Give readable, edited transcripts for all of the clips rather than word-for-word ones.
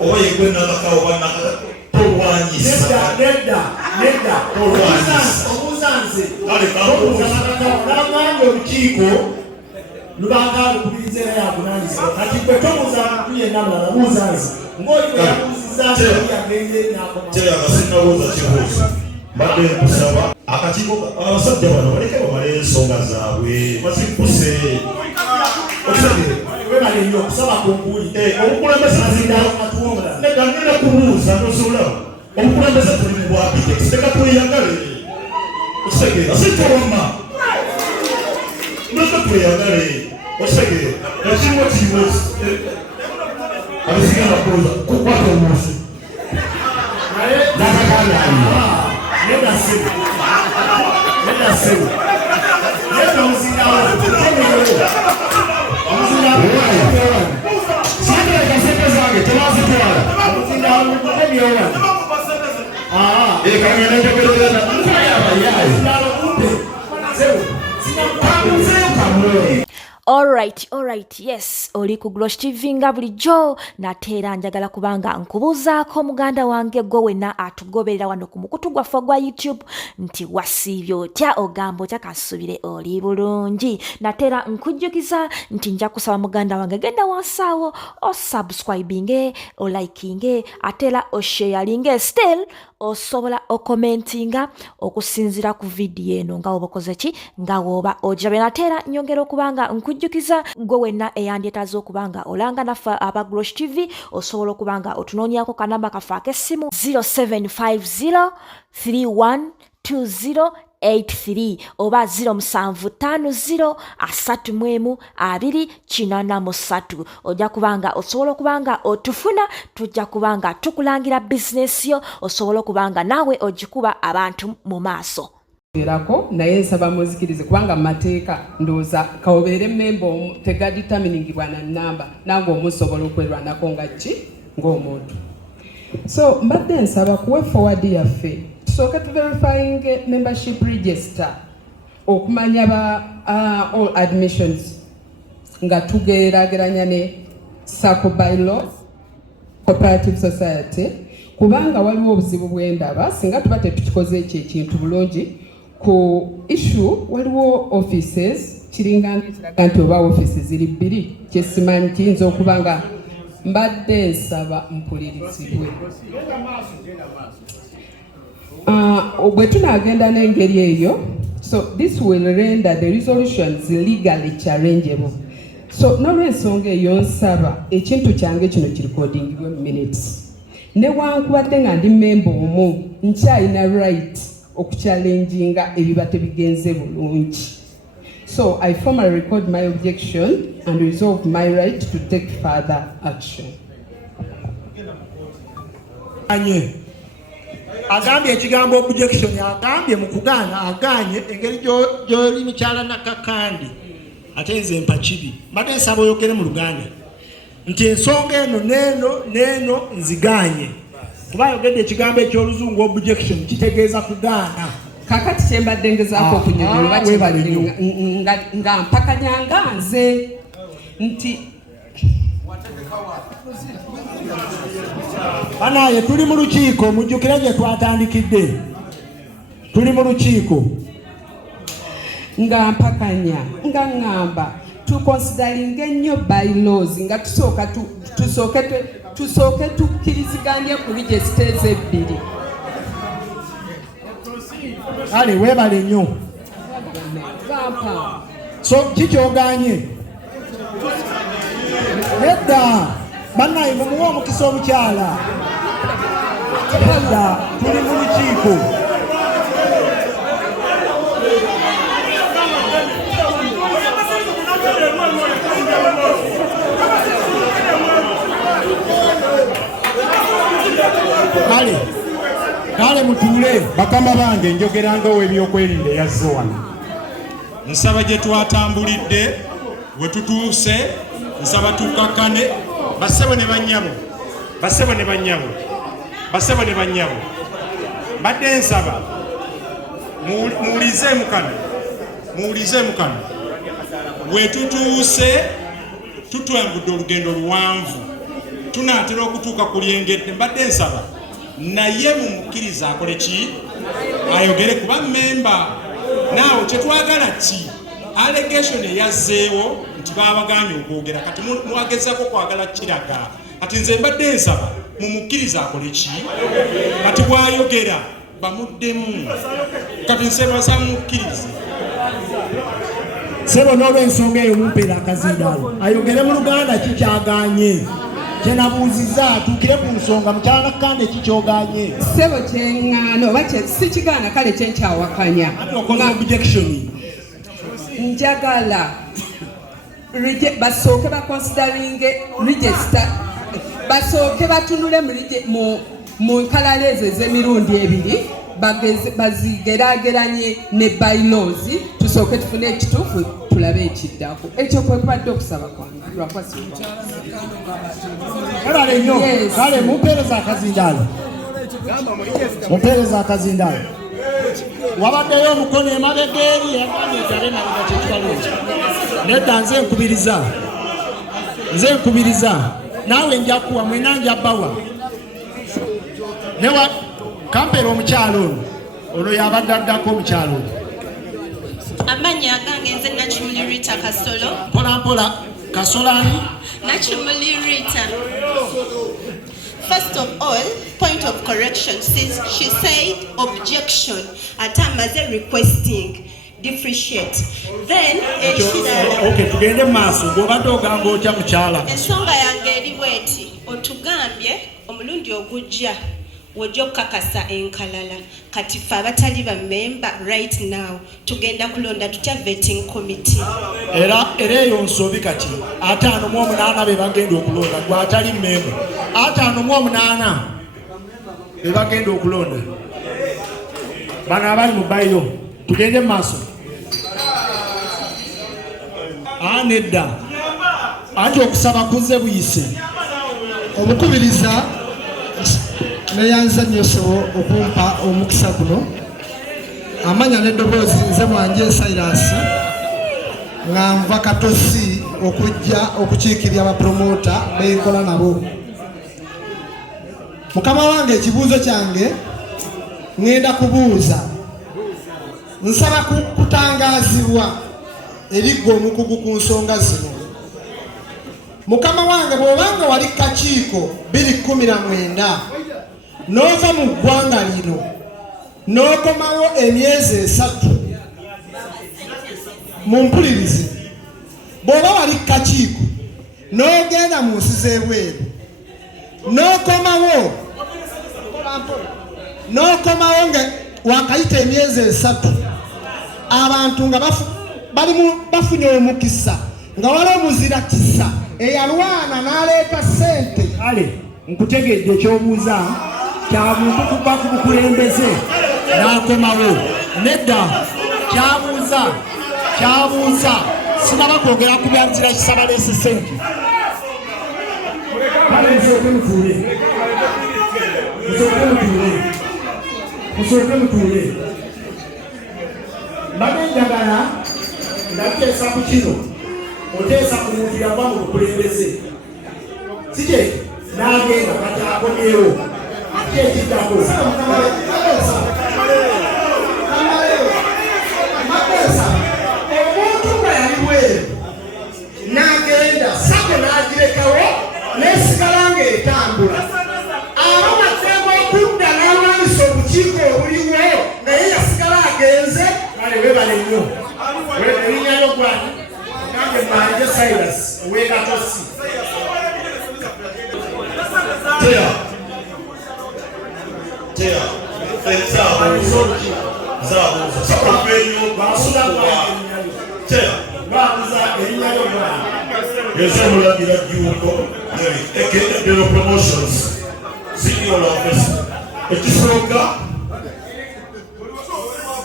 oye kwenda bakawana tolwanyisa nedda omuzanze namanye olukiiko lubanga lukubiriza era yakunanyizibwa kati gwe tobuuza muntu yenna mulala buuzanze ng'oli bwe yabuuziza yagende nakyeyagasinabuuza kibuuzo mbadde nkusaba akakiiko abasajja bano baleke bamale ensonga zaabwe bazikuse webale nnyo okusaba kunkuuli obukulembeze nedda ngenda kubuuza nosobola obukulembeze tuli mu bwapitex teka tweyagale okitegera sitowama neka tweyagale okitegere ekiriwo kiriwo abisigala kuuza kukwata omunsi nedda sebu omuzindawo Alright, yes, oli ku Glosh TV nga bulijjo nateera njagala kubanga nkubuuzaako muganda wange gwe wenna atugoberera wano ku mukutu gwaffe gwa YouTube nti wasiibye otya ogamba otya kasubire oli bulungi. Nateera nkujjukiza nti nja kusaba muganda wange genda wansaawo osubscribinge olikinge ateera osharinge still osobola okomentinga okusinzira ku video eno nga woba okoze ki nga woba ojabe. Nateera nyongera okubanga nkujjukiza gwe wenna eyandyetaaze okubanga olanga naffe aba Glosh TV osobola okubanga otunoonyako kanamba kaffe ak'essimu 0750312083 oba 0750312083 ojja kubanga osobola okubanga otufuna tujja kubanga tukulangira bizinesi yo osobola okubanga naawe ogikuba abantu mu maaso. Erako naye nsaba muzikirize kubanga mateeka ndooza kaobeere member tegadeterminingibwa na namba nange omusobola okwerwanako nga ki ng'omuntu. So mbadde nsaba kuwe forward yaffe tusooke tuverifying membership register okumanya ba all admissions nga tugeraageranya ne Sacco bylaws cooperative society kubanga waliwo obuzibu bw'endaba singa tuba tetukikoze ekyo ekintu bulungi ku issue waliwo offices kiringa nkiraga nti oba offices ziri bbiri kyesimanyi kiyinza okubanga mbadde nsaba mpulirizibwe bwe tunaagenda n'engeri eyo. So this will render the resolutions legally challengeable. So n'olw'ensonga eyo nsaba ekintu kyange kino kirekodingibwe minutes newankubadde nga ndi member omu nkyalina right okuchallenginga ebiba tebigenze bulungi. So I formally record my objection and reserve my right to take further action. Agambye ekigambo objection agambye mu kugaana aganye engeri gy'oli mukyala Nakakandi ate nze mpa kibi mbadde nsaba oyogere mu Luganda nti ensonga eno neeno nziganye kuba ayogedde ekigambo eky'Oluzungu objection kitegeeza kugaana. Kakati kyembadde ngezaako okunyonyola nga mpakanyanga nze nti banaye tuli mu lukiiko mujjukire gye twatandikidde tuli mu lukiiko nga mpakanya nga ngamba tukonsideringa ennyo bylaws nga tusooke tukkiriziganye ku regisiters ebbiri. kale weebale nnyo. So kikyoganye nedda bannaye mumuwa omukisa omukyala nedda tuli mu lukiiko. Kale mutuule bakama bange njogeranga ow'ebyokwerinda yazze wano. Nsaba gye twatambulidde we tutuuse nsaba tukakkane basebo ne bannyabo badde nsaba muwulize mukano we tutuuse tutwambudde olugendo luwanvu tunaatera okutuuka ku lyengedde. Mbadde nsaba naye mumukkiriza akole ki? Ayogere kuba memba. Naawe kyetwagala ki? Allegation eyazzeewo nti babaganye okwogera kati mwagezako kwagala kiraga. Kati nze mbadde nsaba mumukkiriza akole ki? Kati bw'ayogera bamuddemu. Kati nsaba mukkirize. Sebo n'olw'ensonga eyo mumpeera akazindaalo ayogere mu Luganda kikyaganye. Kyenabuuziza atuukire ku nsonga mukyala Kande kikyoganye. Sebo kyeŋŋaano oba si kigaana kale kyenkyawakanya. Okoze objection. Njagala basooke baconsideringe register, basooke batunule mu nkalala ezo ez'emirundi ebiri bazigeraageranye ne bylaws, tusooke tufune ekituufu tulabe ekiddako. Ekyo kwe kubadde okusaba kwange lwakwasibwa. Kale mumpeereza akazindaalo. Mumpeereza akazindaalo. Wabaddeyo omukono emabega eri yagambye nti abe nalina kyekibalungi. Nedda nze nkubiriza naawe nja kuwa mwena nja bbawa. Newa kampeera omukyalo ono yabadde addako omukyalo ono. Amannya agange nze Nakimuli Rita Kasolo. Mpola Kasolani. Nakimuli Rita. First of all, point of correction, she said objection at amaze requesting differentiate. Then okay, tugende maaso bw'obadde ogamba otya mukyala. Ensonga yange eri bweti otugambye omulundi ogujja wojja okukakasa enkalala kati ffe abatali ba member right now tugenda kulonda tutya vetting committee. Era eyo nsobi kati 58 be bagenda okulonda gwe atali member 58 be bagenda okulonda bano abali mu bayiro. Tugende maaso. Nedda anti okusaba kuzze buyise obukubiriza neyanza nnyo sebo okumpa omukisa guno. Amanya n'eddoboozi nze Mwanje Cyrus nga nva Katosi okujja okukiikirira abapromota benkola nabo. Mukama wange ekibuuzo kyange ngenda kubuuza, nsaba kutangaazibwa erigga omukugu ku nsonga zino. Mukama wange bw'obanga wali kakiiko 2019 n'ova mu ggwanga lino n'okomawo emyezi 3 mumpulirize, bw'oba wali kakiiko n'ogenda mu nsi z'ebweru n'okomawo nga wakayita emyezi 3 abantu nga bafunye omukisa nga wali omuzira kisa eyalwana n'aleeta ssente. Kale nkutegedde ekyobuuza kya muntu kuva ku bukulembeze n'akomawo. Nedda kyabuuza sinaba kwogera ku byanzira kisaba leese ssente. Kale musooke mutuule. Mbadde njagala ndateesa ku kino oteesa ku muntu yava mu bukulembeze sije n'agenda kati akomyewo ate ekiddako omuntu nga yali bweru n'agenda sako n'agirekawo n'esigala ng'etambula aba matengo okudda n'alwanyisa obukiiko obuliwo naye yasigala agenze. Kale webale nnyo erinnya ly'ogwani ogambe Mwanje Cyrus ow'Ekatosi. Ezemulagira Jjuuko Ekendero Promotions Senior Office ekisooka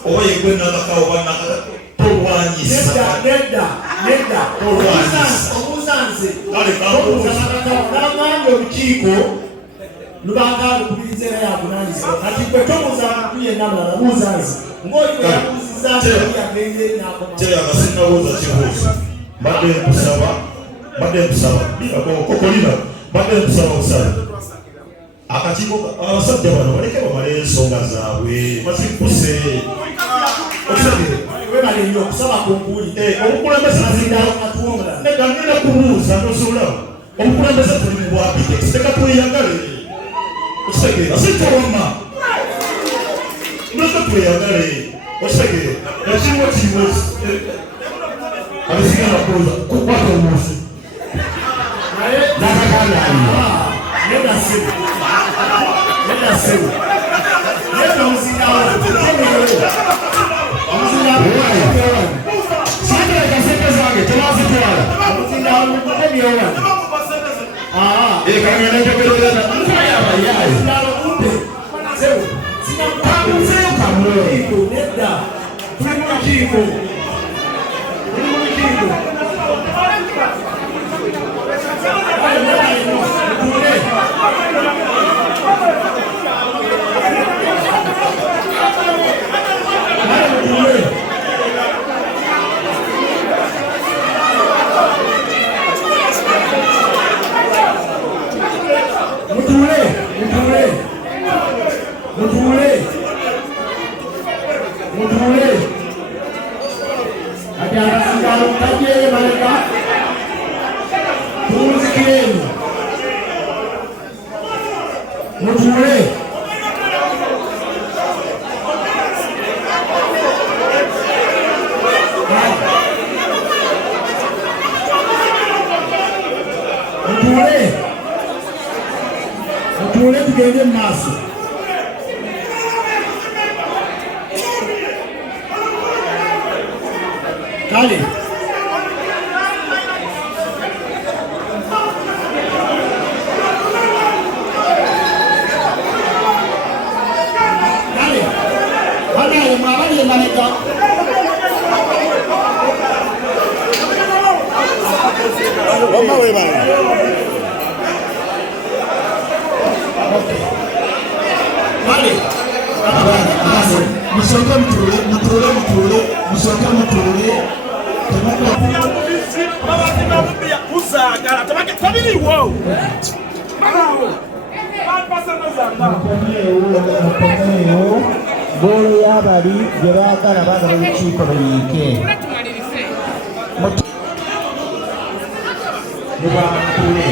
oba yegwe nakakawo banaka tolwanyisa. Nedda obuuza nze n'agambye olukiiko lubanga lukubiriza era yakunaanyizibwa kati gwe tobuuza muntu yenna mulala buuza nze ng'oli bwe yabuuzizza yagende n'akomawo. Sinnabuuza kibuuzo mbadde nkusaba kokolina mbadde kusaba busala akakiiko abasajja bano baleke bamale ensonga zaabwe bazikuse webalenya okusaba kumpuli obukulembeze negangenda kubuuza nosobola obukulembeze tuli mu bwapite kiteka tweyagale okitegeera sikyawamma muleke tweyagale okitegeera ekiriwo kiriwo abisigenda kuuza kukwata omunsi nakagandani nedasibu yena omuzindawo Sandra kasete zange tewazitwala omuzindawo mukubyewa ekangana njogerera yabayayi nalokupe sewo sinakukamuzeyo kamuliiko nedda tuli mu lukiiko Mutule tugende mu maaso. Kale banaye mwabali emabega wama webale Vale, musoke mutule, musoke mutule. Bolo y'abali gye baagala baagala olukiiko luyiike. Mubantule.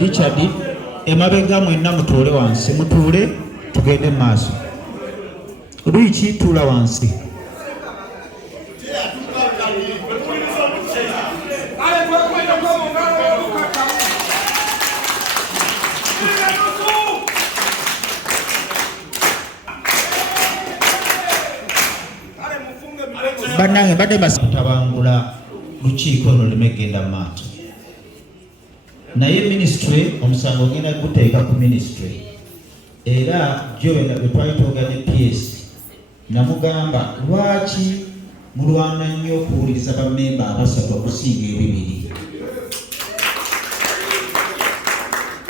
Richard emabega mwenna mutuule wansi mutuule tugende maaso Luiki tuula wansi bannange badde batabangula lukiiko olwo limegenda mu maaso naye ministry omusango ogenda guteeka ku ministry era Joel bwe twalitoga ne PS namugamba lwaki mulwana nnyo okuwuliriza bammemba abasatu okusinga ebibiri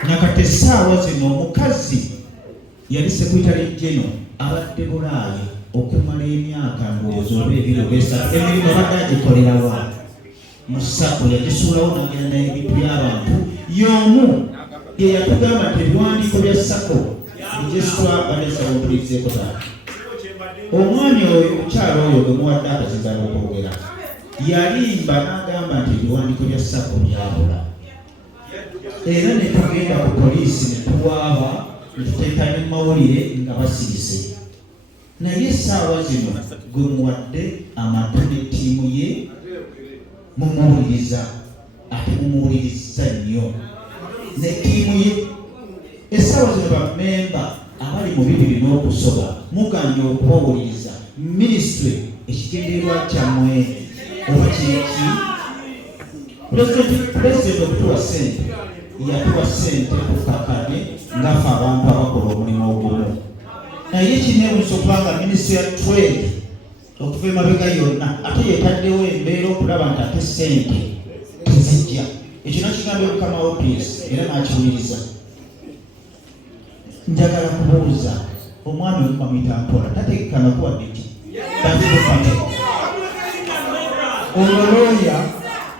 nakati essaawa zino omukazi yali sekretary geno abadde Bulaaya okumala emyaka ndowooza oba ebiro besatu emirimu abadde agikolerawa musako yagisuulawo nagenda n'ebintu by'abantu y'omu ye yatugamba nti ebiwandiiko bya sako ekyesitwa balesaba otulizeeko taata omwami oyo omukyalo oyo gwe muwadde akazigala okwogera yalimba n'agamba nti ebiwandiiko bya sako byabula era ne tugenda ku poliisi ne tuwaaba ne tuteeka ne mawulire nga basirise naye essaawa zino gwe muwadde amatu ne ttiimu ye mumuwuliriza ate mumuwuliriza nnyo ne ttiimu ye essaawa zino bammemba abali mu bibiri n'okusoba muganye okubawuliriza ministry ekigendererwa kyammwe oba kireki Pulezidenti okutuwa ssente yatuwa ssente kukakane ngafa abantu abakola omulimu ogumu. Naye kineewuunyisa okubanga minisitule ya trade okuva emabega yonna ate yetaddewo embeera okulaba nti ate ssente tezijja. Ekyo nakigambye mukama opiisi era n'akiwuliriza. Njagala kubuuza omwami okubamuyita Mpola tategekanga kuwa ddiki batikopate ololooya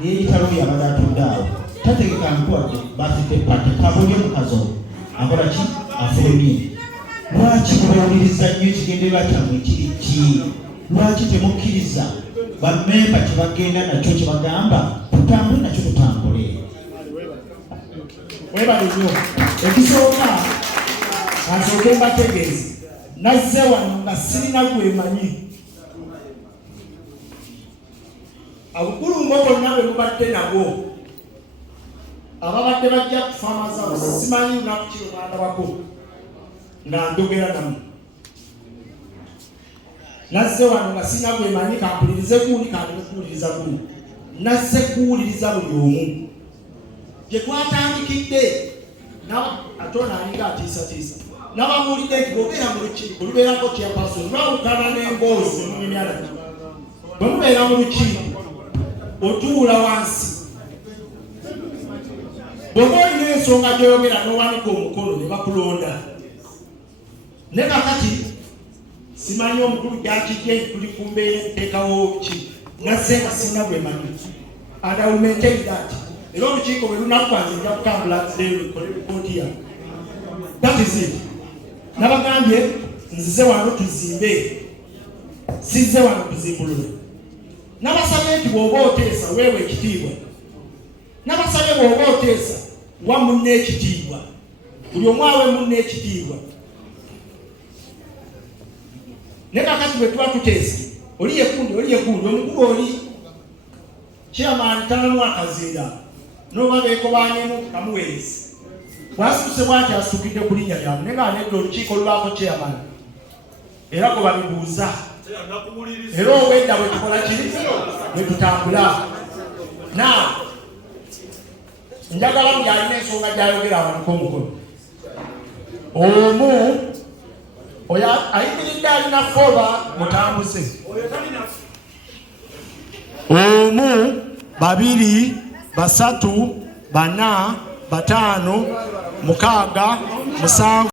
yeeyita looya abadde atudde awo tategekanga kuwa batidde pate kabulye mukazi oyo akola ki afulumye. Lwaki mubawuliriza nnyo ekigendererwa kyammwe kiri ki? Lwaki temukkiriza bammemba kyebagenda nakyo kyebagamba tutambule nakyo tutambule? Webale nnyo. Ekisooka ansooke mbategeeze nazze wano nga sirina gwemanyi. Abukulungo bonna bwe mubadde nabo ababadde bajja ku faama zaabo simanyi lunaku kiro bandabako nga ndogera namu. Nazze wano nga sirina gwemanyi kampulirize gundi kandime kuwuliriza gundi. Nazze kuwuliriza buli omu. Gye twatandikidde ate ono alinga atiisatiisa n'abamuwulidde nti bw'obeera mu lukiiko lubeerako chairperson lwawukana n'emboozi munyumyala. Bwe mubeera mu lukiiko otuula wansi, bw'oba olina ensonga gy'oyogera n'owanika omukono ne bakulonda. Ne kakati simanyi omukulu gyakijje tuli ku mbeera enteekawo ki nazze nga sirina gwemanyi. And I will maintain that. Era olukiiko bwe lunakwanze nja kutambula ripoti yange. That is it. Nabagambye nzize wano tuzimbe, sizze wano tuzimbulule. Nabasabye nti bw'oba oteesa weewe ekitiibwa. Nabasabye bw'oba oteesa wa munne ekitiibwa. Buli omu awe munne ekitiibwa. Ne kakati bwe tuba tuteesa oli yekundi omukulu oli chairman tanamu akazinda n'oba beekobanyemu kamuweereza. Bwasituse bwati asukidde ku linnya lyamu naye ng'anedda olukiiko lubaako chairman era ko babibuuza era owedda bwe tukola kiri bwe tutambula. Njagala nti alina ensonga gy'ayogera awaniko omukono. Omu oyo ayimiridde alina foba mutambuze. Omu, babiri, basatu, bana, bataano, mukaaga, musanvu.